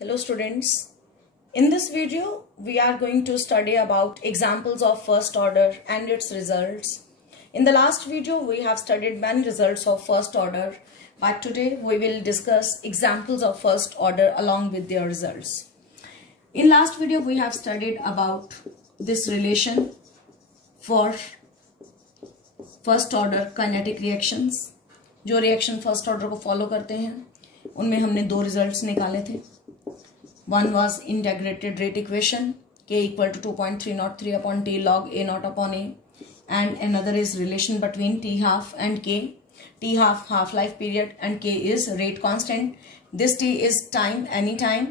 Hello students. In this video, we are going to study about examples of first order and its results. In the last video, we have studied many results of first order, but today we will discuss examples of first order along with their results. In last video, we have studied about this relation for first order kinetic reactions. जो reaction first order को follow करते हैं उनमें हमने दो results निकाले थे. One was integrated rate equation k equal to 2.303 upon t log a naught upon a and another is relation between t half and k. t half life period and k is rate constant. This t is time, any time,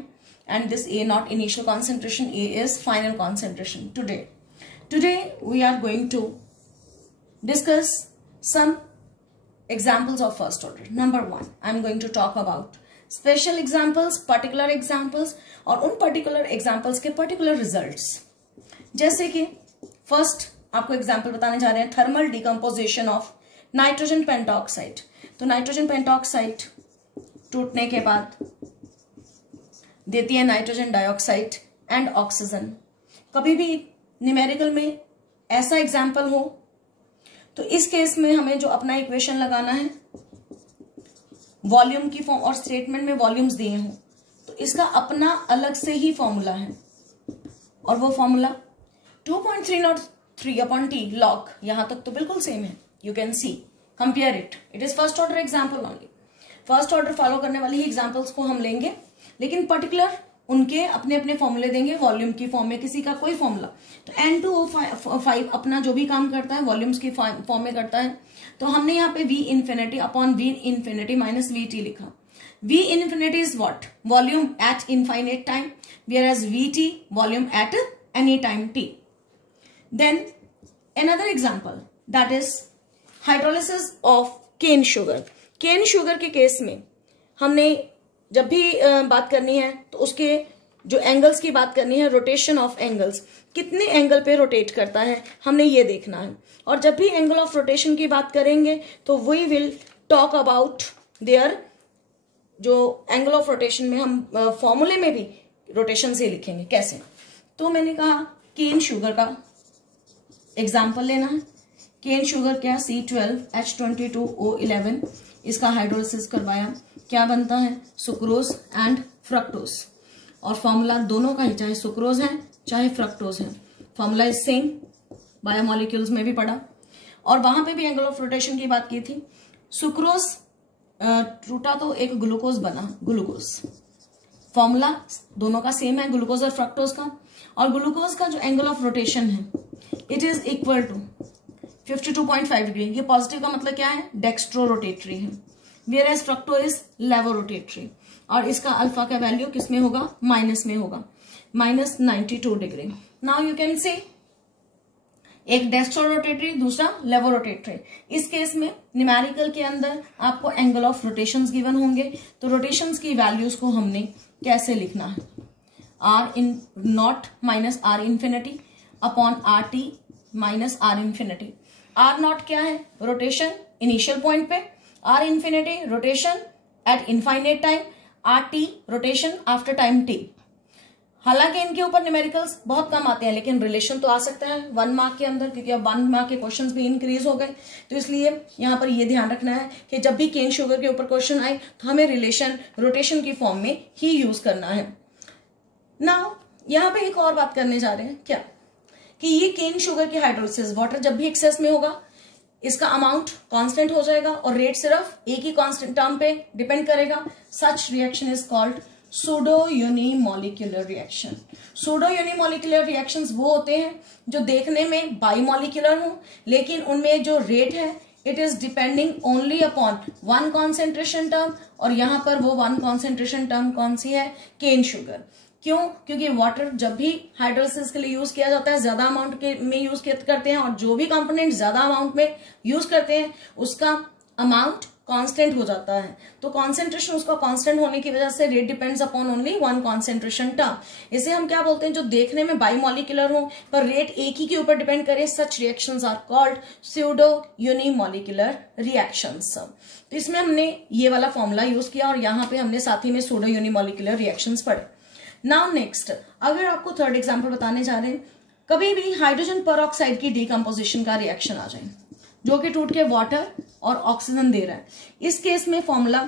and this a naught initial concentration, a is final concentration. Today we are going to discuss some examples of first order. Number one, I am going to talk about special examples, particular examples और उन particular examples के particular results. जैसे कि first आपको example बताने जा रहे हैं thermal decomposition of nitrogen pentoxide. तो nitrogen pentoxide टूटने के बाद देती है नाइट्रोजन डाइऑक्साइड एंड ऑक्सीजन. कभी भी न्यूमेरिकल में ऐसा एग्जाम्पल हो तो इस केस में हमें जो अपना इक्वेशन लगाना है वॉल्यूम की फॉर्म और स्टेटमेंट में वॉल्यूम्स दिए हों तो इसका अपना अलग से ही फॉर्मूला है और वो फॉर्मूला 2.303 अपॉन टी लॉग. यहां तक तो बिल्कुल सेम है. You can see compare it is first order example only. First order follow करने वाली ही एग्जाम्पल्स को हम लेंगे लेकिन पर्टिकुलर उनके अपने अपने फॉर्मूले देंगे. वॉल्यूम की फॉर्म में किसी का कोई फॉर्मूला तो N2O5 अपना जो भी काम करता है वॉल्यूम्स की फॉर्म में करता है. तो हमने यहाँ पे V infinity upon V infinity minus VT लिखा. V infinity is what? Volume at infinite time, whereas VT volume at any time t. Then another example that is hydrolysis of cane sugar. Cane sugar के case में हमने जब भी बात करनी है तो उसके जो एंगल्स की बात करनी है, रोटेशन ऑफ एंगल्स, कितने एंगल पे रोटेट करता है हमने ये देखना है. और जब भी एंगल ऑफ रोटेशन की बात करेंगे तो we will talk about their जो एंगल ऑफ रोटेशन में हम फॉर्मूले में भी रोटेशन से लिखेंगे कैसे. तो मैंने कहा केन शुगर का एग्जाम्पल लेना है. केन शुगर क्या? C12H22O11. इसका हाइड्रोलिसिस करवाया. क्या बनता है? Sucrose and fructose. और फॉर्मूला दोनों का ही, चाहे सुक्रोज है चाहे फ्रक्टोज है, फॉर्मूला इज सेम. बायोमोलिक्यूल्स में भी पढ़ा और वहां पे भी एंगल ऑफ रोटेशन की बात की थी. सुक्रोज टूटा तो एक ग्लूकोज बना, ग्लूकोज. फॉर्मूला दोनों का सेम है, ग्लूकोज और फ्रक्टोज का. और ग्लूकोज का जो एंगल ऑफ रोटेशन है it is equal to 52.5 degree. ये पॉजिटिव का मतलब क्या है? डेक्स्ट्रो रोटेटरी है. whereas fructo is levo rotatory. और इसका अल्फा का वैल्यू किस में होगा? माइनस में होगा, minus 92 degree. Now you can see एक डेक्स्ट्रो रोटेटरी, दूसरा लेवो रोटेटरी. इस केस में न्यूमेरिकल के अंदर आपको एंगल ऑफ रोटेशंस गिवन होंगे. तो रोटेशंस की वैल्यूज को हमने कैसे लिखना है? R in naught minus R infinity upon R T minus R infinity. R naught क्या है? रोटेशन इनिशियल पॉइंट पे. R infinity rotation at infinite time. R T rotation after time T. हालांकि इनके ऊपर न्यूमेरिकल्स बहुत कम आते हैं लेकिन रिलेशन तो आ सकता है 1 मार्क के अंदर, क्योंकि अब 1 मार्क के क्वेश्चंस भी इंक्रीज हो गए. तो इसलिए यहां पर ये ध्यान रखना है कि जब भी केन शुगर के ऊपर क्वेश्चन आए तो हमें रिलेशन रोटेशन की फॉर्म में ही यूज करना है. नाउ यहां पे एक और बात करने जा रहे हैं क्या कि ये केन शुगर की हाइड्रोलिसिस, वाटर जब भी एक्सेस में होगा इसका अमाउंट कांस्टेंट हो जाएगा और रेट सिर्फ एक ही कांस्टेंट टर्म पे डिपेंड करेगा. Such reaction is called pseudo unimolecular reaction. Pseudo unimolecular reactions वो होते हैं जो देखने में बाईमोलिक्यूलर हो लेकिन उनमें जो रेट है it is depending only upon one concentration term. और यहां पर वो वन कॉन्सेंट्रेशन टर्म कौन सी है? Cane sugar. क्यों? क्योंकि वाटर जब भी हाइड्रोलिसिस के लिए यूज किया जाता है ज्यादा अमाउंट के में यूज करते हैं और जो भी कंपोनेंट ज्यादा अमाउंट में यूज करते हैं उसका अमाउंट कांस्टेंट हो जाता है। तो कॉन्सेंट्रेशन उसका कांस्टेंट होने की वजह से rate depends upon only one concentration term. इसे हम क्या बोलते हैं, जो देखने में बाइमॉलिक्यूलर हो पर रेट एक ही के ऊपर डिपेंड करे, such reactions are called pseudo unimolecular reactions. तो इसमें हमने ये वाला फॉर्मूला यूज किया और यहाँ पे हमने साथ ही में स्यूडो यूनिमॉलिक्यूलर रिएक्शंस पढ़े। नाउ नेक्स्ट, अगर आपको थर्ड एग्जाम्पल बताने जा रहे हैं, कभी भी हाइड्रोजन परऑक्साइड की डीकंपोजिशन का रिएक्शन आ जाए जो कि टूट के वाटर और ऑक्सीजन दे रहा है। इस केस में फॉर्मूला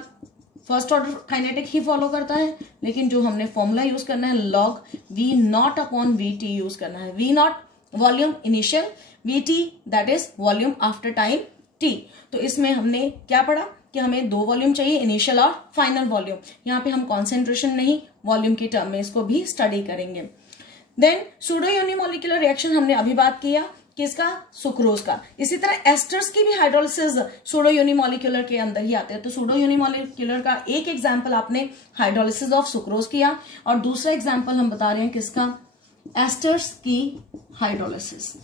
फर्स्ट ऑर्डर काइनेटिक ही फॉलो करता है, लेकिन जो हमने फॉर्मूला यूज करना है log V naught upon V T use करना है। V naught volume initial, V T that is volume after time T. तो इसमें हमने क्या पढ़ा कि हमें दो वॉल्यूम चाहिए, इनिशियल और फाइनल वॉल्यूम। यहाँ पे हम कॉन्सेंट्रेशन नहीं वॉल्यूम की टर्म में इसको भी स्टडी करेंगे। देन सूडो यूनिमॉलिक्यूलर रिएक्शन हमने अभी बात किया किसका, सुक्रोज का। इसी तरह एस्टर्स की भी हाइड्रोलिसिस सूडो यूनिमॉलिक्यूलर के अंदर ही आते हैं। तो सूडो यूनिमॉलिक्यूलर का एक एग्जांपल आपने हाइड्रोलिसिस ऑफ सुक्रोज किया और दूसरा एग्जांपल हम बता रहे हैं किसका, एस्टर्स की हाइड्रोलिसिस।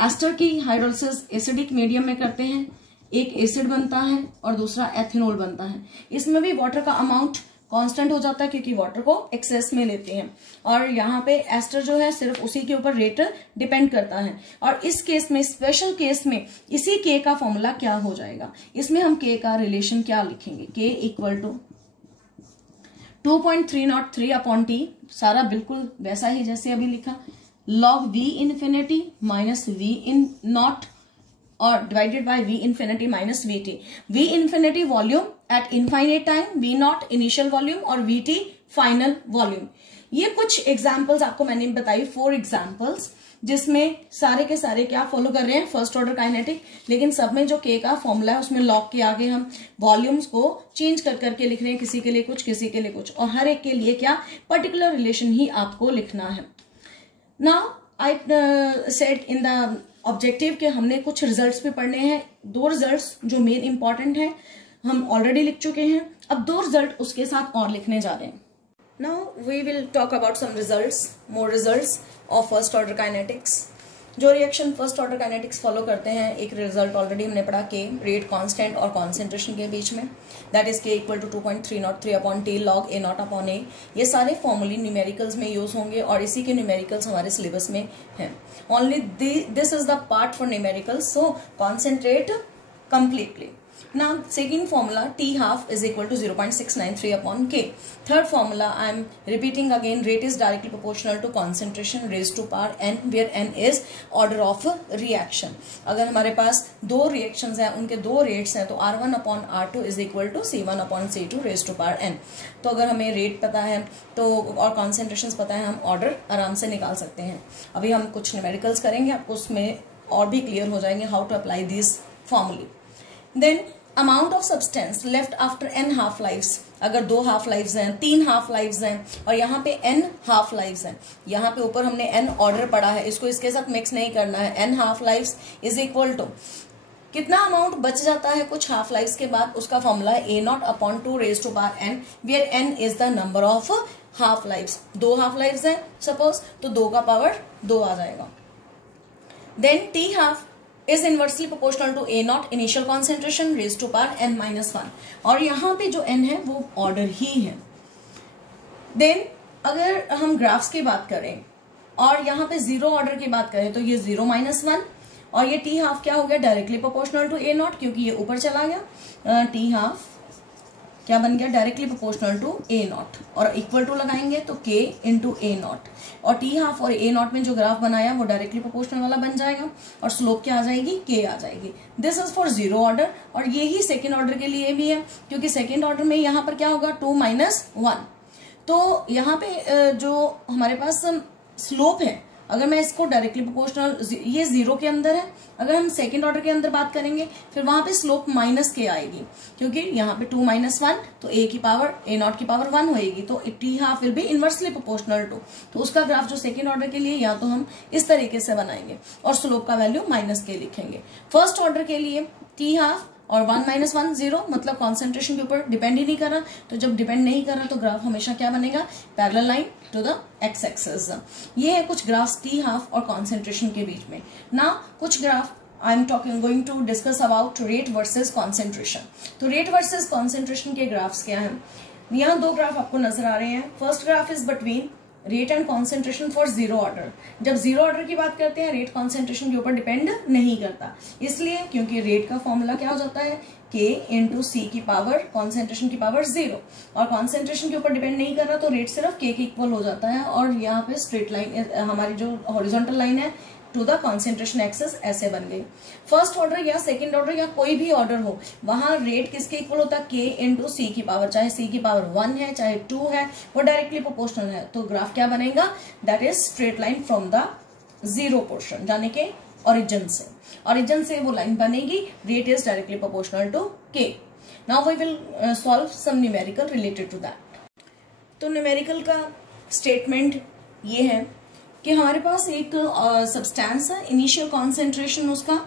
एस्टर की हाइड्रोलिसिस एसिडिक मीडियम में करते हैं, एक एसिड बनता है और दूसरा एथेनॉल बनता है। इसमें भी वाटर का अमाउंट कांस्टेंट हो जाता है क्योंकि वाटर को एक्सेस में लेते हैं और यहाँ पे एस्टर जो है सिर्फ उसी के ऊपर रेट डिपेंड करता है। और इस केस में, स्पेशल केस में, इसी के का फॉर्मूला क्या हो जाएगा, इसमें हम के का रिलेशन क्या लिखेंगे, के इक्वल टू 2.303 अपॉन टी, सारा बिल्कुल वैसा ही जैसे अभी लिखा, log V infinity minus V in naught और divided by V infinity minus V T. V infinity volume at infinite time, V naught initial volume और वी टी फाइनल वॉल्यूम। ये कुछ एग्जाम्पल्स आपको मैंने बताई, 4 एग्जाम्पल्स, जिसमें सारे के सारे क्या फॉलो कर रहे हैं, फर्स्ट ऑर्डर काइनेटिक, लेकिन सब में जो के का फॉर्मूला है उसमें लॉग के आगे हम वॉल्यूम्स को चेंज कर करके लिख रहे हैं, किसी के लिए कुछ किसी के लिए कुछ, और हर एक के लिए क्या पर्टिकुलर रिलेशन ही आपको लिखना है। Now I said in the objective के हमने कुछ रिजल्ट्स भी पढ़ने हैं। 2 रिजल्ट्स जो मेन इंपॉर्टेंट है हम ऑलरेडी लिख चुके हैं, अब 2 रिजल्ट उसके साथ और लिखने जा रहे हैं। Now we will talk about some results, more results of first order kinetics. जो reaction first order kinetics follow करते हैं, एक रिजल्ट ऑलरेडी हमने पढ़ा के रेट कांस्टेंट और कॉन्सेंट्रेशन के बीच में, that is K equal to 2.303 upon T log A naught upon A. ये सारे फॉर्मूले न्यूमेरिकल्स में यूज होंगे और इसी के न्यूमेरिकल्स हमारे सिलेबस में हैं। Only this is the part for numericals, so concentrate completely. Now second formula T half is equal to 0.693 upon K. Third formula I am repeating again, rate is directly proportional to concentration raised to power n, where n is order of reaction. अगर हमारे पास 2 reactions हैं, उनके 2 rates हैं, तो R1 upon R2 is equal to C1 upon C2 raised to power n. तो अगर हमें rate पता है तो और concentrations पता है, हम order आराम से निकाल सकते हैं। अभी हम कुछ numericals करेंगे, आपको उसमें और भी clear हो जाएंगे how to apply these formulae. Then amount of substance left after n half lives, अगर 2 हाफ लाइव्स हैं, 3 हाफ लाइव्स हैं और यहाँ पे n हाफ लाइव्स हैं, यहाँ पे ऊपर हमने n ऑर्डर पढ़ा है, इसको इसके साथ मिक्स नहीं करना है। n half lives is equal to कितना अमाउंट बच जाता है कुछ हाफ लाइव्स के बाद, उसका फॉर्मूला है a naught upon 2 raise to power n, where n is the number of half lives. 2 half lives हैं सपोज, तो 2 का पावर 2 आ जाएगा। Then t half is inversely proportional to a naught initial concentration raised to power n minus 1, और यहाँ पे जो n है वो ऑर्डर ही है। देन अगर हम ग्राफ्स की बात करें और यहाँ पे 0 ऑर्डर की बात करें तो ये 0 माइनस 1 और ये t हाफ क्या हो गया, directly proportional to a naught, क्योंकि ये ऊपर चला गया। t हाफ क्या बन गया, directly proportional to a naught, और इक्वल टू लगाएंगे तो k इंटू a नॉट, और t हाफ और a नॉट में जो ग्राफ बनाया वो डायरेक्टली प्रोपोर्शनल वाला बन जाएगा और स्लोप क्या आ जाएगी, k आ जाएगी। दिस इज फॉर 0 ऑर्डर, और ये ही सेकेंड ऑर्डर के लिए भी है, क्योंकि सेकेंड ऑर्डर में यहाँ पर क्या होगा 2 माइनस 1। तो यहाँ पे जो हमारे पास स्लोप है, अगर मैं इसको डायरेक्टली प्रोपोर्शनल, ये 0 के अंदर है, अगर हम सेकेंड ऑर्डर के अंदर बात करेंगे फिर वहां पे स्लोप माइनस के आएगी, क्योंकि यहाँ पे 2 माइनस 1 तो a की पावर a नॉट की पावर 1 होएगी, तो t half will be inversely proportional to. तो उसका ग्राफ जो सेकेंड ऑर्डर के लिए या तो हम इस तरीके से बनाएंगे और स्लोप का वैल्यू माइनस के लिखेंगे। फर्स्ट ऑर्डर के लिए t हाफ और 1 माइनस 1 0, मतलब कॉन्सेंट्रेशन के ऊपर डिपेंड ही नहीं कर रहा, तो जब डिपेंड नहीं कर रहा तो ग्राफ हमेशा क्या बनेगा, parallel line to the X axis. ये है कुछ ग्राफ्स टी हाफ और कॉन्सेंट्रेशन के बीच में। ना कुछ graph I am going to discuss about rate versus concentration. तो रेट वर्सेस कॉन्सेंट्रेशन के ग्राफ्स क्या हैं? यहाँ दो ग्राफ आपको नजर आ रहे हैं। First graph is between rate and concentration for zero order. जब जीरो ऑर्डर की बात करते हैं, रेट कॉन्सेंट्रेशन के ऊपर डिपेंड नहीं करता, इसलिए क्योंकि रेट का फॉर्मूला क्या हो जाता है, K इंटू सी की पावर कॉन्सेंट्रेशन की पावर 0, और कॉन्सेंट्रेशन के ऊपर डिपेंड नहीं कर रहा तो रेट सिर्फ K के इक्वल हो जाता है। और यहाँ पे स्ट्रेट लाइन, हमारी जो हॉरिजॉन्टल लाइन है टू द कॉन्सेंट्रेशन एक्सेस ऐसे बन गई। फर्स्ट ऑर्डर या सेकंड ऑर्डर या कोई भी ऑर्डर हो, वहां रेट किसके इक्वल होता है, K इंटू सी की पावर, चाहे सी की पावर 1 है चाहे 2 है, वो डायरेक्टली प्रोपोर्शनल है। तो ग्राफ क्या बनेगा, that is straight line from the zero portion, यानी कि ओरिजिन से वो लाइन बनेगी, rate is directly proportional to K। Now we will solve some numerical related to that. तो न्यूमेरिकल का स्टेटमेंट ये है कि हमारे पास एक सब्सटेंस है, इनिशियल कॉन्सेंट्रेशन उसका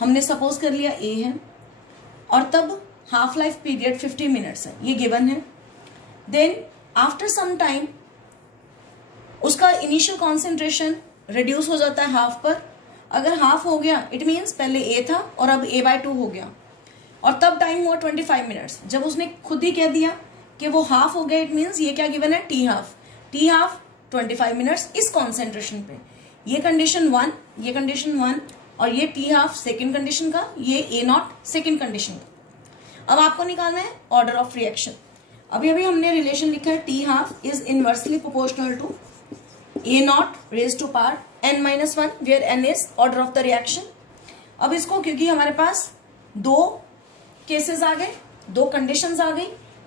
हमने सपोज कर लिया A है, और तब हाफ लाइफ पीरियड 50 मिनट्स है, ये गिवन है। देन आफ्टर सम टाइम उसका इनिशियल कॉन्सेंट्रेशन रिड्यूस हो जाता है हाफ पर। अगर हाफ हो गया इट मीन्स पहले A था और अब A/2 हो गया, और तब टाइम हुआ 25 मिनट्स। जब उसने खुद ही कह दिया कि वो हाफ हो गया, इट मीन्स ये क्या गिवन है, T हाफ 25 मिनट्स इस कॉन्सेंट्रेशन पे। ये कंडीशन 1, ये कंडीशन 1, और ये T हाफ सेकेंड कंडीशन का, ये A0 सेकेंड कंडीशन का। अब आपको निकालना है ऑर्डर ऑफ रिएक्शन। अभी हमने रिलेशन लिखा है, T half is inversely proportional to A0 raise to power n-1, where n is order of the reaction. अब इसको, क्योंकि हमारे पास दो केसेस आ गए, दो कंडीशंस आ गई,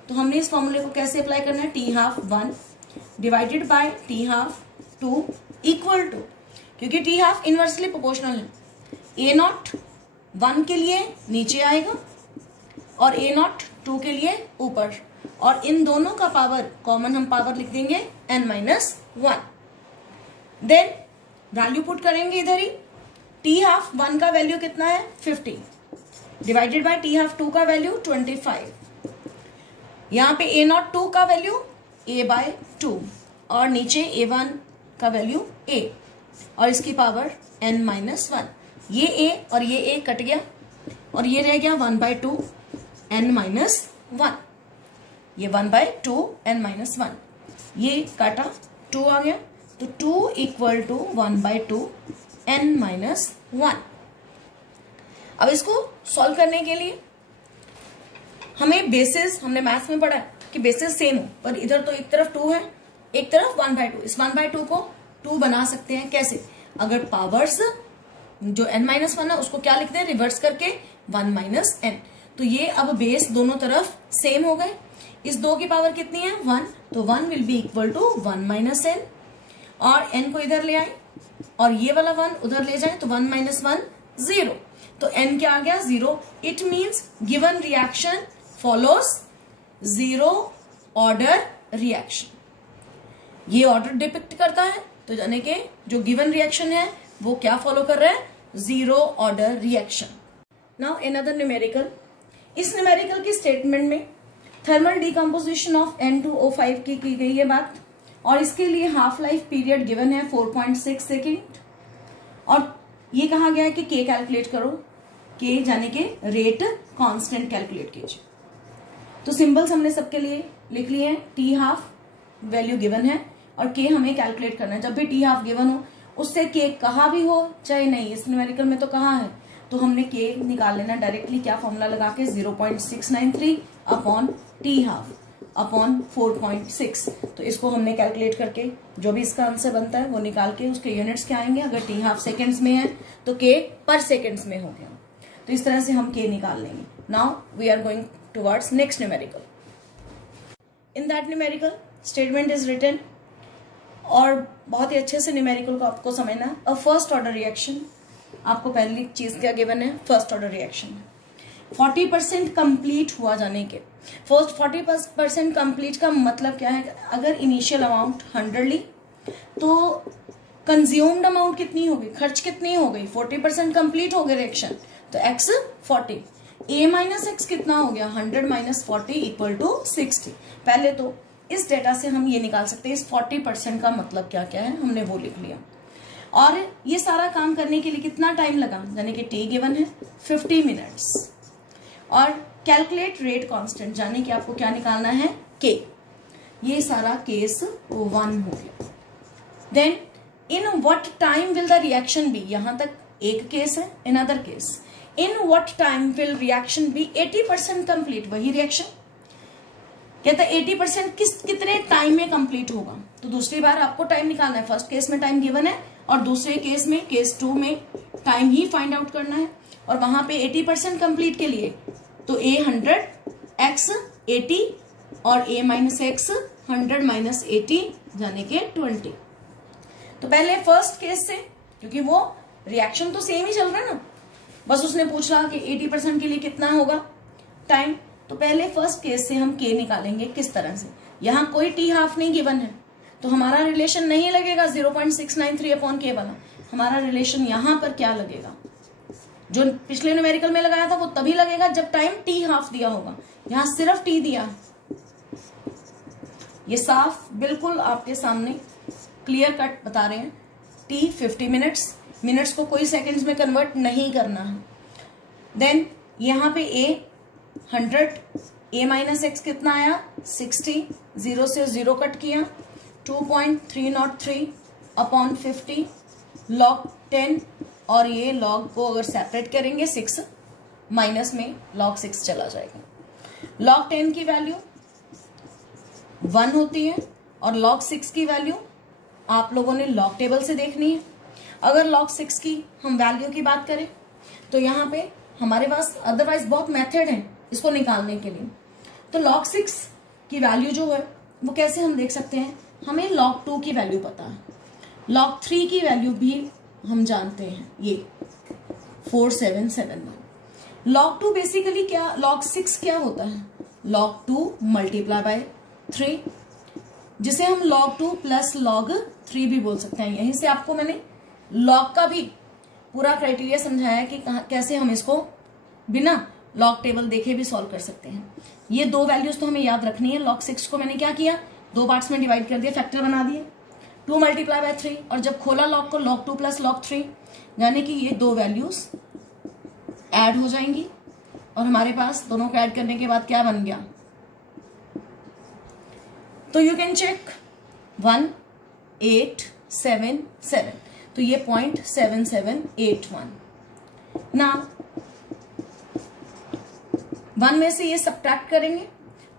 तो हमने इस फॉर्मूले को कैसे अप्लाई करना है, T half 1 divided by T half 2 equal to, क्योंकि T हाफ इनवर्सली प्रोपोर्शनल है, A0 1 के लिए नीचे आएगा और A0 2 के लिए ऊपर, और इन दोनों का पावर कॉमन हम पावर लिख देंगे n-1। देन वैल्यू पुट करेंगे इधर ही। T हाफ 1 का वैल्यू कितना है, 50 डिवाइडेड बाय T हाफ 2 का वैल्यू 25। यहाँ पे A0 2 का वैल्यू A/2, और नीचे A1 का वैल्यू A, और इसकी पावर n-1। ये A और ये A कट गया, और ये रह गया 1/2 n-1। ये 1/2 n-1, ये काटा 2 आ गया, तो 2 इक्वल टू 1/2 n-1। अब इसको सॉल्व करने के लिए हमें बेसिस, हमने मैथ्स में पढ़ा है कि बेसिस सेम हो, पर इधर तो एक तरफ 2 है एक तरफ 1/2, इस 1/2 को 2 बना सकते हैं। कैसे, अगर पावर्स जो n-1 है उसको क्या लिखते हैं, रिवर्स करके 1 - n। तो ये अब बेस दोनों तरफ सेम हो गए। इस 2 की पावर कितनी है, 1, तो 1 will be equal to 1 - n, और n को इधर ले आए और ये वाला 1 उधर ले जाए, तो 1 - 1 0, तो n क्या आ गया, 0। It means given reaction follows zero order reaction. ये ऑर्डर डिपिक्ट करता है, तो यानी कि जो गिवन रिएक्शन है वो क्या फॉलो कर रहा है, zero order reaction. Now another numerical. इस न्यूमेरिकल की स्टेटमेंट में थर्मल डिकम्पोजिशन ऑफ N2O5 की गई है बात, और इसके लिए हाफ लाइफ पीरियड गिवन है 4.6 सेकेंड, और ये कहा गया है कि K कैलकुलेट करो, K यानी कि रेट कांस्टेंट कैलकुलेट कीजिए। तो सिंबल्स हमने सबके लिए लिख लिए हैं, T हाफ वैल्यू गिवन है और K हमें कैलकुलेट करना है। जब भी T हाफ गिवन हो, उससे K कहा भी हो चाहे नहीं, इस न्यूमेरिकल में तो कहा है, तो हमने K निकाल लेना डायरेक्टली, क्या फॉर्मूला लगा के 0.693 अपॉन T हाफ अपॉन 4.6। तो इसको हमने कैलकुलेट करके जो भी इसका आंसर बनता है वो निकाल के उसके यूनिट्स क्या आएंगे, अगर T हाफ सेकेंड्स में है तो K पर सेकेंड्स में हो गया, तो इस तरह से हम K निकाल लेंगे। Now we are going towards next numerical. In that numerical statement is written, और बहुत ही अच्छे से न्यूमेरिकल को आपको समझना है। अ फर्स्ट ऑर्डर रिएक्शन, आपको पहली चीज क्या गिवन है, फर्स्ट ऑर्डर रिएक्शन 40% कंप्लीट हुआ जाने के। फर्स्ट 40% कंप्लीट का मतलब क्या है, अगर इनिशियल अमाउंट 100 ली तो कंज्यूम्ड अमाउंट कितनी हो गई, खर्च कितनी हो गई, 40% कंप्लीट हो गया रिएक्शन, तो x 40, a माइनस एक्स कितना हो गया, 100 - 40 इक्वल टू 60। पहले तो इस डेटा से हम ये निकाल सकते हैं इस 40% का मतलब क्या क्या है, हमने वो लिख लिया। और ये सारा काम करने के लिए कितना टाइम लगा, यानी कि टी गिवन है 50 मिनट्स। और कैलकुलेट रेट कांस्टेंट, यानी कि आपको क्या निकालना है, के। ये सारा केस 1 हो गया। Then in what time will the reaction be, यहां तक एक केस है। In other case in what time will reaction be 80% complete, वही रिएक्शन कहता है 80% कितने टाइम में कंप्लीट होगा। तो दूसरी बार आपको टाइम निकालना है। फर्स्ट केस में टाइम गिवन है और दूसरे केस में, केस 2 में टाइम ही फाइंड आउट करना है। और वहां पे 80% कंप्लीट के लिए तो a 100 x 80 और a माइनस एक्स 100 माइनस 80 यानी के 20। तो पहले फर्स्ट केस से, क्योंकि वो रिएक्शन तो सेम ही चल रहा है ना, बस उसने पूछा कि 80% के लिए कितना होगा टाइम। तो पहले फर्स्ट केस से हम के निकालेंगे। किस तरह से, यहाँ कोई टी हाफ नहीं गिवन है तो हमारा रिलेशन नहीं लगेगा 0.693 अपॉन के वाला। हमारा रिलेशन यहाँ पर क्या लगेगा, जो पिछले न्यूमेरिकल में लगाया था वो तभी लगेगा जब टाइम टी हाफ दिया होगा। यहाँ सिर्फ टी दिया, ये साफ बिल्कुल आपके सामने क्लियर कट बता रहे हैं। टी 50 मिनट्स, मिनट्स को कोई सेकंड्स में कन्वर्ट नहीं करना है। देन यहाँ पे ए 100, ए माइनस एक्स कितना आया 60, 0 से 0 कट किया 2.303 अपॉन 50 लॉग 10, और ये लॉग को अगर सेपरेट करेंगे 6 माइनस में लॉग 6 चला जाएगा। लॉग 10 की वैल्यू 1 होती है और लॉग 6 की वैल्यू आप लोगों ने लॉग टेबल से देखनी है। अगर लॉग 6 की हम वैल्यू की बात करें तो यहाँ पे हमारे पास अदरवाइज बहुत मेथड है इसको निकालने के लिए। तो log 6 की वैल्यू जो है वो कैसे हम देख सकते हैं, हमें log 2 की वैल्यू पता है, log 3 की वैल्यू भी हम जानते हैं, ये 4771। log 2 बेसिकली क्या, log 6 क्या होता है, log 2 मल्टीप्लाई बाय 3, जिसे हम log 2 प्लस log 3 भी बोल सकते हैं। यहीं से आपको मैंने log का भी पूरा क्राइटेरिया समझाया कि कैसे हम इसको बिना लॉग टेबल देखे भी सॉल्व कर सकते हैं। ये दो वैल्यूज तो हमें याद रखनी है। log 6 को मैंने क्या किया, 2 पार्ट्स में डिवाइड कर दिया, फैक्टर बना दिए 2 मल्टीप्लाई बाय 3, और जब खोला लॉग को log 2 प्लस log 3, यानी कि ये दो वैल्यूज ऐड हो जाएंगी और हमारे पास दोनों को ऐड करने के बाद क्या बन गया, तो यू कैन चेक 1877, तो ये 0.7781 ना 1 में से ये सब्ट्रैक्ट करेंगे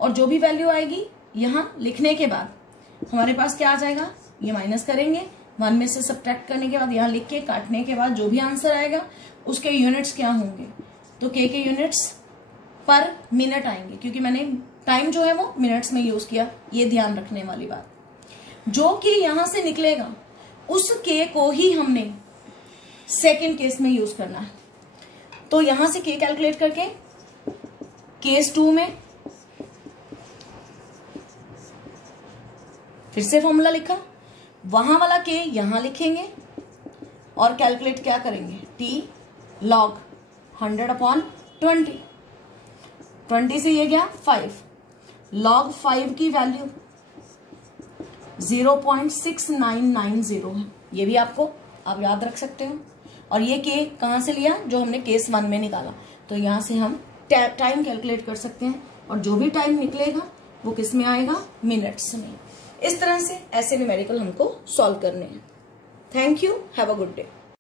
और जो भी वैल्यू आएगी यहां लिखने के बाद हमारे पास क्या आ जाएगा, ये माइनस करेंगे 1 में से सब्ट्रैक्ट करने के बाद यहां लिख के काटने के बाद जो भी आंसर आएगा उसके यूनिट्स क्या होंगे, तो के यूनिट्स पर मिनट आएंगे, क्योंकि मैंने टाइम जो है वो मिनट्स में यूज किया। ये ध्यान रखने वाली बात, जो कि यहां से निकलेगा उस के को ही हमने सेकेंड केस में यूज करना है। तो यहां से के कैलकुलेट करके केस 2 में फिर से फॉर्मूला लिखा, वहां वाला के यहां लिखेंगे और कैलकुलेट क्या करेंगे, टी लॉग 100 अपॉन 20 से ये गया 5, लॉग 5 की वैल्यू 0.6990 है, ये भी आपको आप याद रख सकते हो। और ये के कहां से लिया, जो हमने केस 1 में निकाला, तो यहां से हम टाइम कैलकुलेट कर सकते हैं और जो भी टाइम निकलेगा वो किस में आएगा, मिनट्स में। इस तरह से ऐसे न्यूमेरिकल हमको सॉल्व करने हैं। Thank you, have a good day.